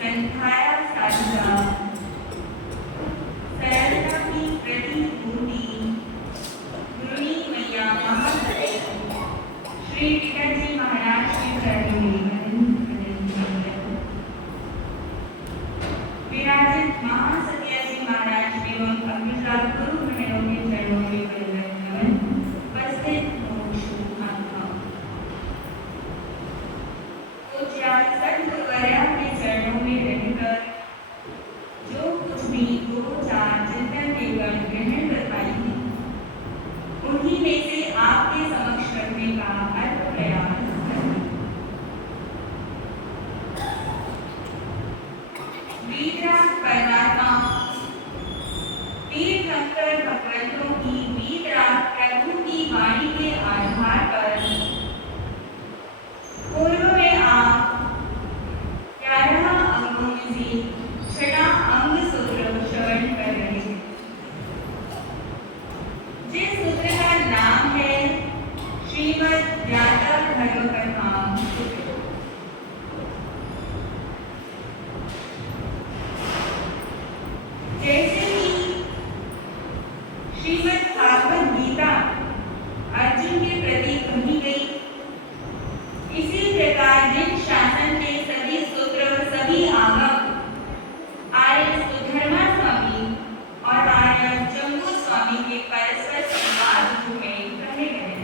संध्याया साधुता सरलता की प्रतिभूति गुरुनी मैया महासती श्री टीकाजी महाराज के चरणों में विराजित महासतिया जी महाराज एवं अग्निलाल गुरु महरों के चरणों में वंदन उपस्थित सदगुरुवर्या के चरणों में रहकर जो कुछ भी दो चार चिंतन केवल ग्रहण कर पाई है उन्हीं में से आपके समक्ष रखने का अल्प प्रयास वीतराग परमात्मा तीर्थंकर भगवंतों की वीतराग प्रभु की वाणी के आधार पर पूर्व में आप 11 अंगों में से 6वां अंग सूत्र श्रवण कर रहे हैं जिस सूत्र का नाम है श्रीमद् व्यास धर्म प्रथाम सूत्र। जैसे कि श्रीमद् भागवत गीता अर्जुन के प्रति कही गई इसी प्रकार जिन शासन के सभी सूत्र सभी आगम आर्य सुधर्मा स्वामी और आर्य जम्बू स्वामी के परस्पर संवाद में कहे गए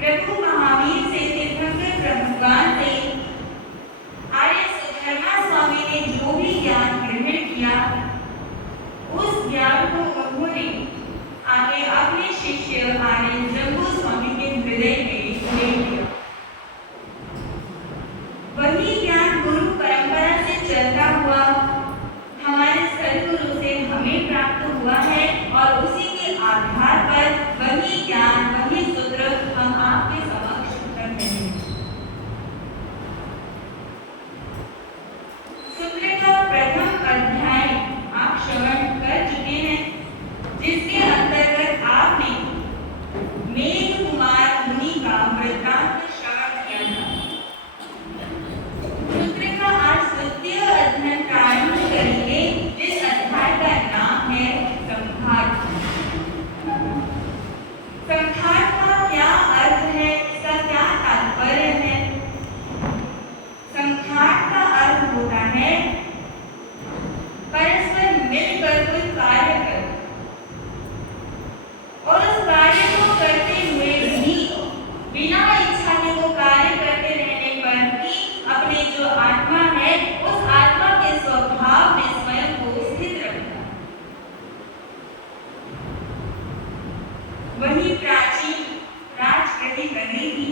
प्रभु महावीर से तीर्थंकर भगवान से आर्य सुधर्मा स्वामी ने जो भी ज्ञान ग्रहण किया उस ज्ञान को उन्होंने आगे अपने शिष्य आर्य जम्बू स्वामी के हृदय में ले लिया। वही ज्ञान गुरु परंपरा से चलता हुआ हमारे सदगुरु से हमें प्राप्त हुआ है और उसी के आधार पर वही ज्ञान वही सूत्र हम आपके समक्ष रख रहे हैं। सूत्र का प्रथम अध्याय आप श्रवण कर चुके हैं जिसके अंतर्गत आपने मेघ कुमार मुनि का वृत्तांत श्रवण किया था। सूत्र का आज द्वितीय अध्ययन प्रारंभ करेंगे जिस अध्याय का नाम है संघात। संघात का क्या अर्थ है, इसका क्या तात्पर्य है? संघात का अर्थ होता है परस्पर मिलकर कोई कार्य करना और उस कार्य को करते हुए भी बिना इच्छा के वो कार्य करते रहने पर भी अपने जो आत्मा है उस आत्मा के स्वभाव में स्वयं को स्थित रखना। वही प्राचीन राजगृह नगरी थी।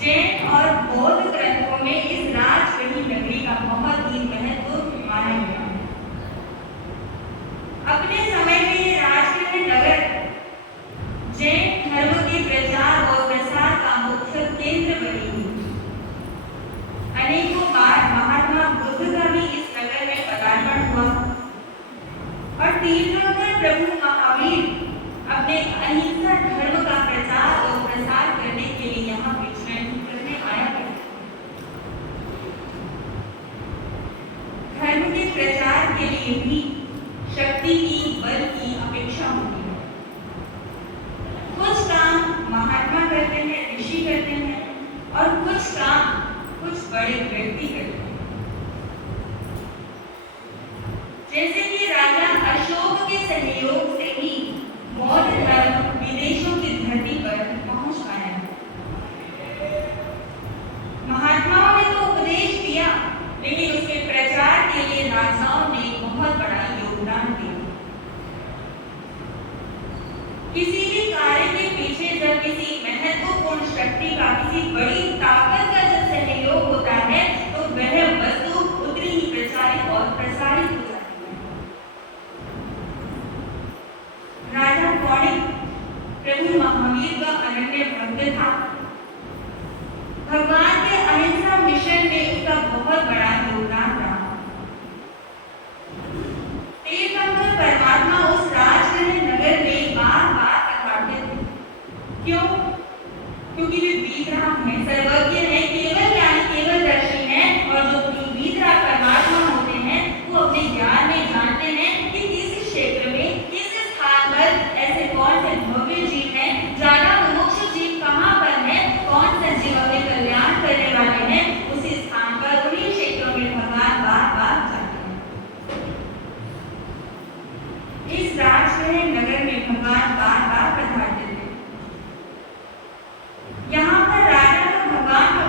जैन और बौद्ध ग्रंथों में इस राजगृह नगरी का बहुत ही महत्व माना गया। अपने समय में ये राजगृह नगर जैन धर्म के प्रचार और प्रसार का मुख्य केंद्र बनी हुई। अनेकों बार महात्मा बुद्ध का भी इस नगर में पदार्पण हुआ और तीर्थंकर प्रभु महावीर अपने अहिंसा धर्म का प्रचार और प्रसार करने के लिए यहाँ विचरण करने आया करते। धर्म के प्रचार के लिए भी शक्ति की बल की अपेक्षा होती है। कुछ काम महात्मा करते हैं, ऋषि करते हैं और कुछ काम कुछ बड़े व्यक्ति करते हैं। जैसे कि राजा अशोक के सहयोग से ही बौद्ध धर्म विदेशों की धरती पर पहुंच पाया है। महात्माओं ने तो उपदेश दिया लेकिन उसके प्रचार के लिए राजाओं ने बहुत बड़ा योगदान दिया। किसी भी कार्य के पीछे जब किसी महत्वपूर्ण शक्ति का किसी बड़ी ताकत का जब सहयोग होता है तो वह वस्तु उतनी ही प्रचारित और प्रसारित हो जाती है। राजा कौणिक प्रभु महावीर का अनन्य भक्त था। भगवान के अहिंसा मिशन में उसका बहुत बड़ा योगदान रहा। तीर्थंकर परमात्मा उस राजगृह नगर में बार-बार पधारते थे। क्यों? क्योंकि वे वीतराग हैं, सर्वज्ञ हैं, केवल ज्ञानी, केवल दर्शी हैं। और जो वीतराग परमात्मा होते हैं वो अपने ज्ञान में जानते हैं कि किस क्षेत्र में, किस स्थान पर ऐसे कौन से भव्य जीव हैं, ज्यादा मुमुक्षु जीव कहाँ पर है, कौन सा जीव अपने कल्याण करने वाले हैं, उसी स्थान पर, उन्हीं क्षेत्रों में भगवान बार बार जाते हैं। इस राजमहल नगर में भगवान बार बार पधारते थे। यहाँ पर राजा को भगवान का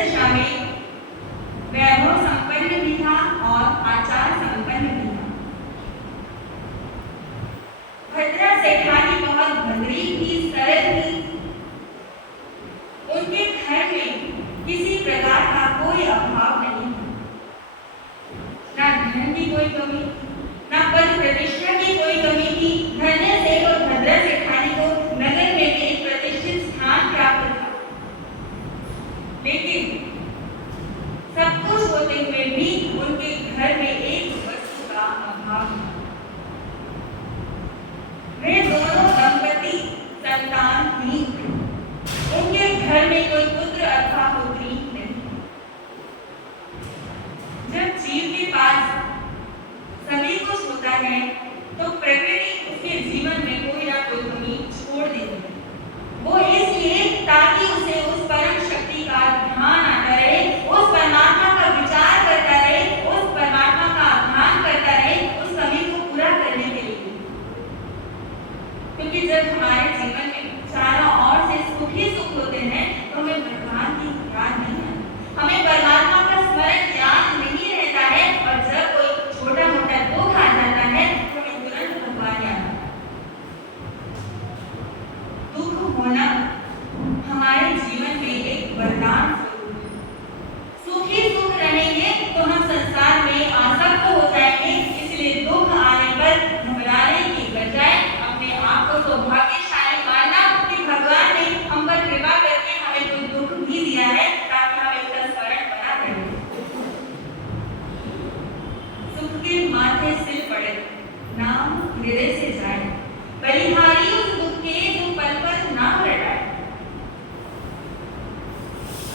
दशा में वैभव संपन्न भी था और आचार संपन्न भी था। भद्रा सेठानी बहुत भद्री थी, सरल थी। उनके घर में किसी प्रकार का कोई अभाव नहीं था, ना धन की कोई कमी, ना पद प्रतिष्ठा की कोई कमी थी। धन्य सेठ और भद्रा सेठानी को नगर में भी एक प्रतिष्ठित स्थान प्राप्त था, लेकिन सब कुछ होते हुए भी उनके घर में एक वस्तु का अभाव था। वे दोनों दंपति संतानहीन थे। उनके घर में कोई पुत्र अथवा पुत्री नहीं। जब जीव के पास सभी कुछ होता है तो प्रकृति उसके जीवन में कोई ना कोई कमी छोड़ देती है। वो इसलिए ताकि उसे उस परम शक्ति का ध्यान आता रहे, उस परमात्मा का विचार करता रहे, उस परमात्मा का ध्यान करता रहे, उस कमी को पूरा करने के लिए। क्योंकि जब हमारे जीवन में चारों ओर से सुख ही सुख होते हैं तो हमें भगवान की याद नहीं आती, हमें परमात्मा का स्मरण याद नहीं रहता है। और जब कोई छोटा मोटा दुख आ जाता है तो हमें तुरंत भगवान याद आता है। दुख होना हमारे जीवन में एक वरदान स्वरूप है। सुखी सुख रहेंगे तो हम संसार में आसक्त हो जाएंगे। इसलिए दुख आने पर घबराने की बजाय अपने आप को सौभाग्यशाली मानना कि भगवान ने हम पर कृपा करके हमें कोई दुख भी दिया है ताकि हम इसका स्मरण बना रहे। सुख के माथे सिर पड़े, नाम हृदय से जाए, बलिहारी उस दुख के जो पल पल नाम रटाए।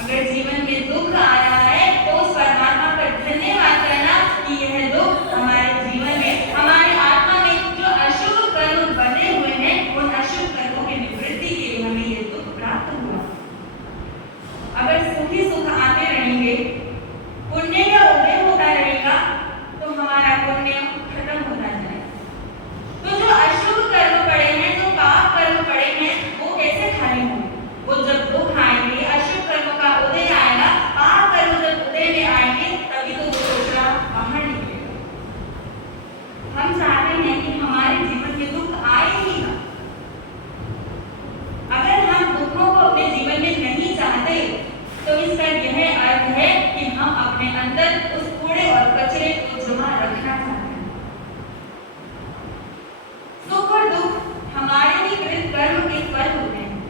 अगर जीवन में दुख आ रहा है तो उस परमात्मा का धन्यवाद करना कि यह दुख हमारे जीवन में, हमारे आत्मा में जो अशुभ कर्म बने हुए हैं, उन अशुभ कर्मों की निवृत्ति के लिए हमें यह दुख प्राप्त हुआ। अगर सुखी सुख आते रहेंगे, पुण्य का उदय होता रहेगा तो हमारा पुण्य खत्म होता जाएगा। तो जो अशुभ कर्म पड़े हैं, जो पाप कर्म पड़े हैं, वो कैसे खाली होंगे? वो जब दुख आएंगे, अशुभ कर्म का उदय आएगा, पाप कर्म जब उदय में आएंगे तभी तो दोषा बाहर निकलेगा। हम चाहते हैं कि हमारे जीवन में दुख आए ही ना। अगर हम दुखों को अपने जीवन में नहीं चाहते तो इसका यह अर्थ है कि हम अपने अंदर उस कूड़े और कचरे को जमा रखना चाहते हैं। सुख और दुख हमारे ही कृत कर्म के फल होते हैं।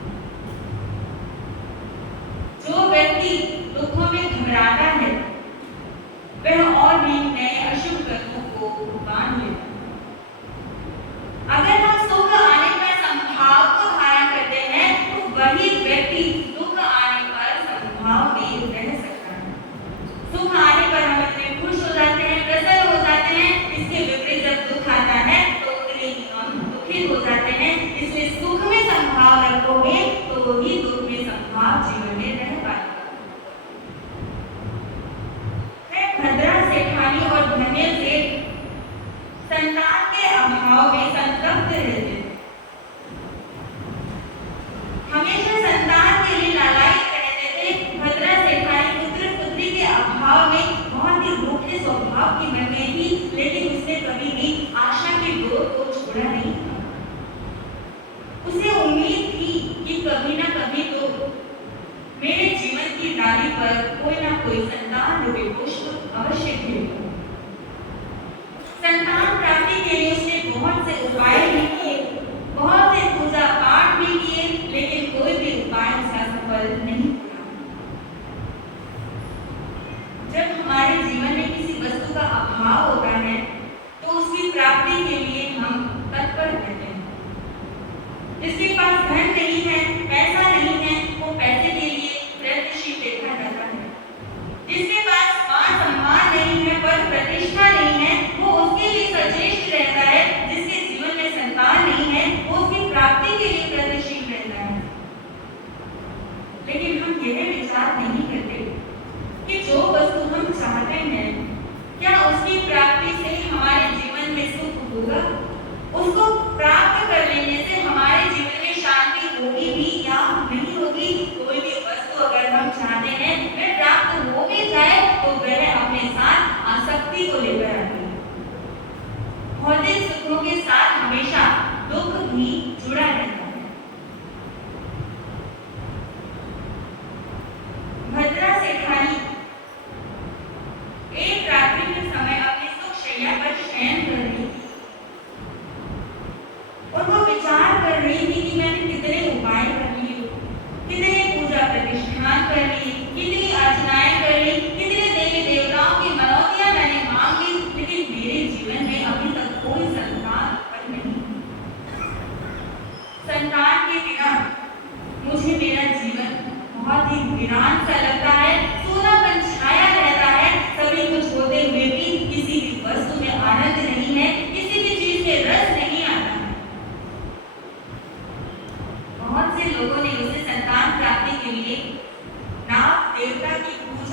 जो व्यक्ति दुखों में घबराता है वह और भी नए अशुभ कर्मों को बांध लेता है। अगर हम सुख आने का संभाव को धारण करते हैं तो वही व्यक्ति दुख आने पर संभाव में रह सकता है। सुख आने पर हम इतने खुश हो जाते हैं, प्रसन्न हो जाते हैं। इसके विपरीत जब दुख आता है तो उतने ही हम दुखित हो जाते हैं। इसलिए सुख में संभाव रखोगे तो वही दुख में संभाव जीवन में रह पाएगा। भद्रा सेठानी और धन्य सेठ संतान के अभाव में संतप्त रहते थे। हमेशा संतान के लिए लालायित रहते थे। भद्रा सेठानी पुत्र पुत्री के अभाव में बहुत ही रूखे स्वभाव की बन गई थी, लेकिन उसने कभी भी आशा के डोर को छोड़ा नहीं था। उसे उम्मीद थी कि कभी ना कभी तो मेरे जीवन की डाली पर कोई ना कोई संतान रूपी पुष्प अवश्य खिलेगा। संतान प्राप्ति के लिए उसने बहुत से उपाय भी किए, बहुत से पूजा पाठ भी किए, लेकिन कोई भी उपाय उसका सफल नहीं हुआ। जब हमारे जीवन में किसी वस्तु का अभाव होता है तो उसकी प्राप्ति के लिए हम तत्पर रहते हैं। जिसके पास धन नहीं है, पैसा नहीं है, वो पैसे के लिए प्रयत्नशील देखा जाता है। जिसके पास मान सम्मान नहीं है, पद प्रतिष्ठा नहीं है, वो उसके लिए सचेष्ट रहता है। जिसके जीवन में संतान नहीं है वो उसकी प्राप्ति के लिए प्रयत्नशील रहता है। लेकिन हम यह विचार नहीं करते कि जो वस्तु हम चाहते हैं क्या उसकी प्राप्ति से हमारे जीवन में सुख होगा, उसको प्राप्त कर लेने से हमारे जीवन में शांति होगी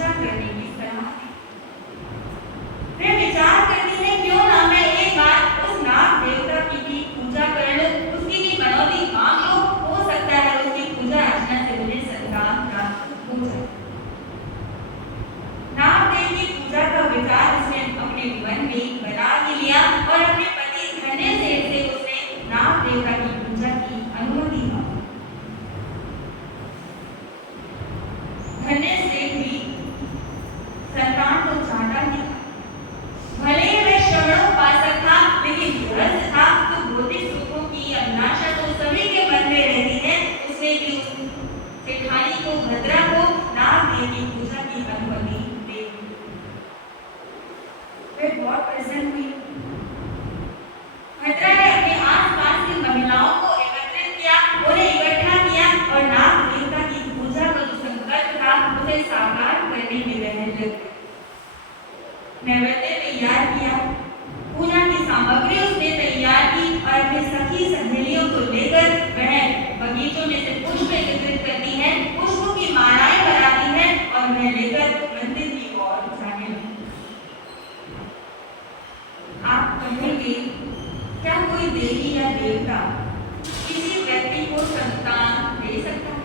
पूजा करने की सलाह दी। वे विचार करती है क्यों ना मैं एक बार उस नाग देवता की भी पूजा कर लूं, उसकी भी मनौती मांग लूं, हो सकता है उसकी पूजा अर्चना से मुझे संतान प्राप्त हो जाए। नागदेव की पूजा का विचार उसने अपने मन में बना ही लिया और अपने पति धन्य से उसने नाग देवता की पूजा की अनुमति मांगी। धन्य से भी संतान को चाहता ही था। भले ही वह श्रवणोपासक था, लेकिन गृहस्थ था तो भौतिक सुखों की अभिलाषा तो सभी के मन में रहती है। उसने भी उस सेठानी को भद्रा को नागदेव की पूजा की अनुमति दे दी। वे बहुत प्रसन्न हुई। भद्रा ने अपने आसपास की महिलाओं को एकत्रित किया, उन्हें इकट्ठा किया और नाग देवता की पूजा का जो संकल्प था उसे साकार करने में वह लग गई। नैवेद्य तैयार किया, पूजा की सामग्री उसने तैयार की और अपने सखी सहेलियों को लेकर वह बगीचों में से पुष्प एकत्रित करती है, पुष्पों की मालाएं बनाती है और वह लेकर मंदिर की ओर जाने लगी। आप कहेंगे क्या कोई देवी या देवता किसी व्यक्ति को संतान दे सकता है?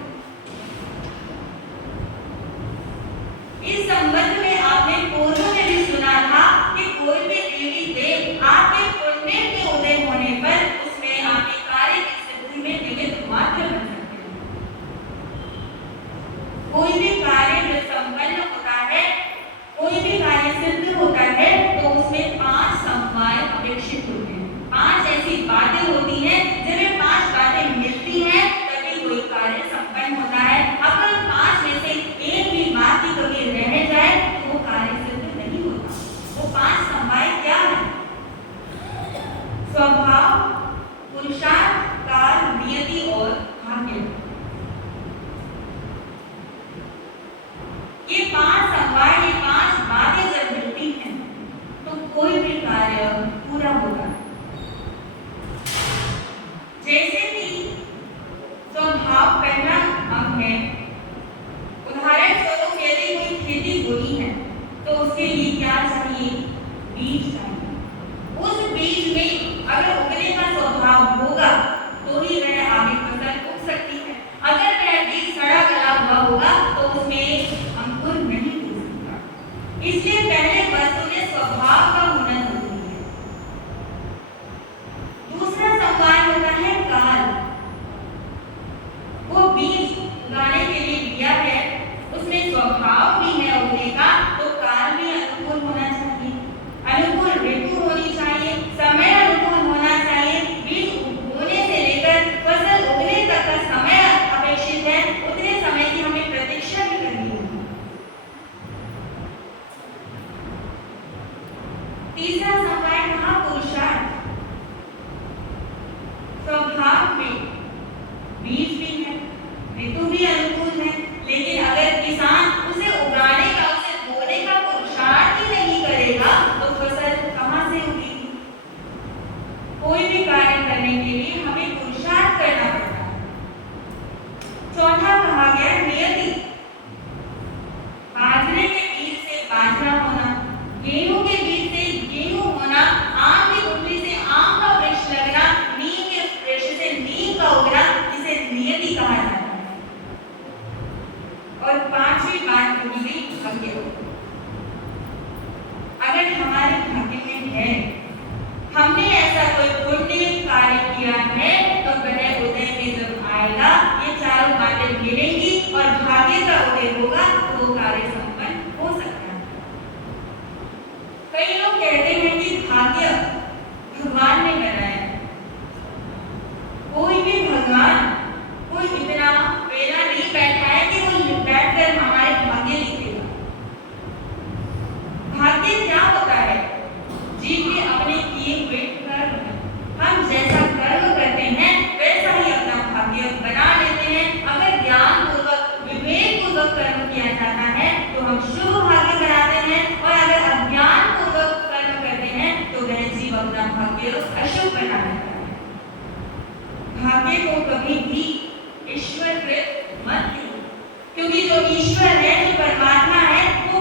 इस संबंध में आपने पूर्व में भी सुना था कि कोई भी देवी देव आपके पुण्य के उदय होने पर उसमें आपके कार्य की सिद्धि में निमित्त मात्र बन सकते हैं। कोई भी कार्य जब संपन्न होता है, कोई भी कार्य सिद्ध होता है तो उसमें 5 समवाय अपेक्षित होते हैं। 5 ऐसी बातें होती हैं, जब ये 5 बातें मिलती हैं तभी कोई कार्य संपन्न होता है। अगर 5 में से एक भी बात की कमी रह जाए तो वो कार्य सिद्ध नहीं होता। वो 5 समवाय क्या है? स्वभाव, पुरुषार्थ, काल, नियति और भाग्य। ये 5 समवाय, ये 5 बातें जब मिलती हैं तो कोई भी कार्य पूरा होता है। जैसे कि स्वभाव पहला अंग है। उदाहरण स्वरूप यदि कोई खेती बोनी है तो उसके लिए क्या चाहिए? बीज चाहिए। उस बीज में अगर उगने का स्वभाव होगा तो ही वह आगे फसल उग सकती है। अगर वह बीज सड़ा गला हुआ होगा तो उसमें अंकुर नहीं हो सकता। इसलिए पहले वस्तु में स्वभाव का होना जरूरी है। दूसरा सवाल होता है काल। वो बीज उगाने के लिए दिया है, उसमें स्वभाव भी है उगने का, तो काल भी अनुकूल होना चाहिए। अनुकूल ऋतु होनी चाहिए, समय अनुकूल होना चाहिए। बीज बोने से लेकर फसल उगने तक का समय अपेक्षित है, उतने समय की हमें प्रतीक्षा भी करनी होगी। तीसरा सवाल कहा? पुरुषार्थ। स्वभाव में बीज भी है, ऋतु भी अनुकूल है, लेकिन अगर किसान उसे उगाने का, उसे बोने का पुरुषार्थ ही नहीं करेगा तो फसल कहां से उगेगी? कोई भी कार्य करने के लिए हमें पुरुषार्थ करना पड़ता है। चौथा कहा गया नियति। बाजरे के बीज से बाजरा होना, गेहूं के बीज से गेहूं होना, आम की गुठली से आम का वृक्ष लगना, नीम के वृक्ष से नीम का उगना, इसे नियति कहा जाता है। और 5वीं बात होगी भाग्य। अगर हमारे भाग्य में है, हमने ऐसा कोई पुण्य कार्य किया है तो वह उदय में जब आएगा ये चारों बातें मिलेंगी और भाग्य का उदय होगा तो वो कार्य संपन्न हो सकता है। कई लोग कहते हैं कि भाग्य भगवान ने बनाया। कोई भी भगवान कोई इतना वेला नहीं बैठा है कि वो बैठकर हमारे भाग्य लिखेगा। भाग्य क्या होता है? जीव के अपने किए हुए कर्म है। हम जैसा कर्म करते हैं वैसा ही अपना भाग्य बना लेते हैं। अगर ज्ञान पूर्वक, विवेक पूर्वक कर्म किया जाता है तो हम शुभ भाग्य बनाते हैं, और अगर अज्ञान पूर्वक कर्म करते हैं तो वह जीव अपना भाग्य अशुभ बना लेता है। भाग्य को कभी भी ईश्वर कृत मत लो, क्योंकि जो ईश्वर है, जो परमात्मा है, वो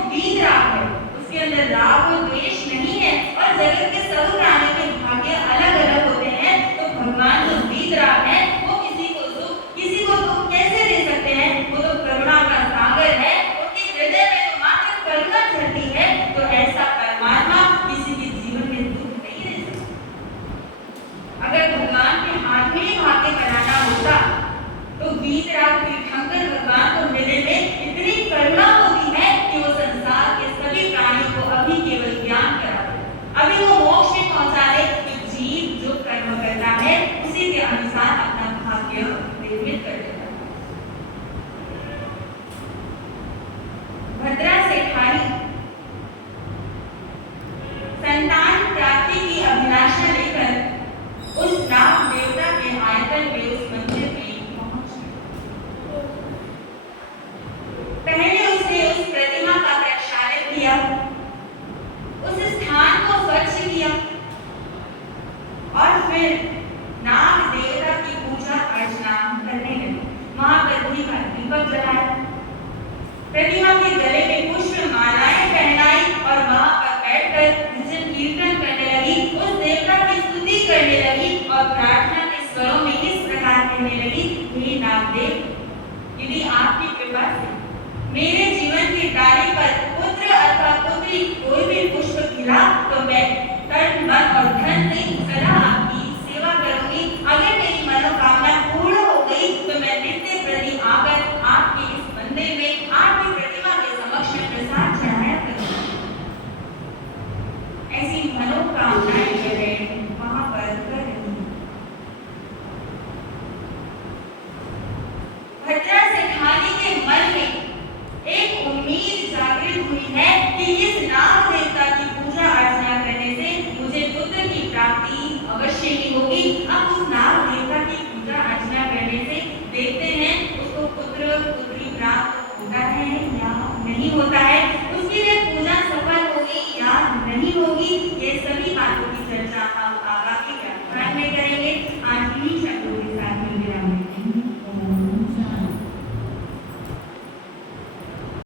होती है कि इस नाग देवता की पूजा अर्चना करने से मुझे पुत्र की प्राप्ति अवश्य ही होगी। अब उस नाग देवता की पूजा अर्चना करने से देखते हैं उसको पुत्र पुत्री प्राप्त होता है या नहीं होता है, उसकी पूजा सफल होगी या नहीं होगी, ये सभी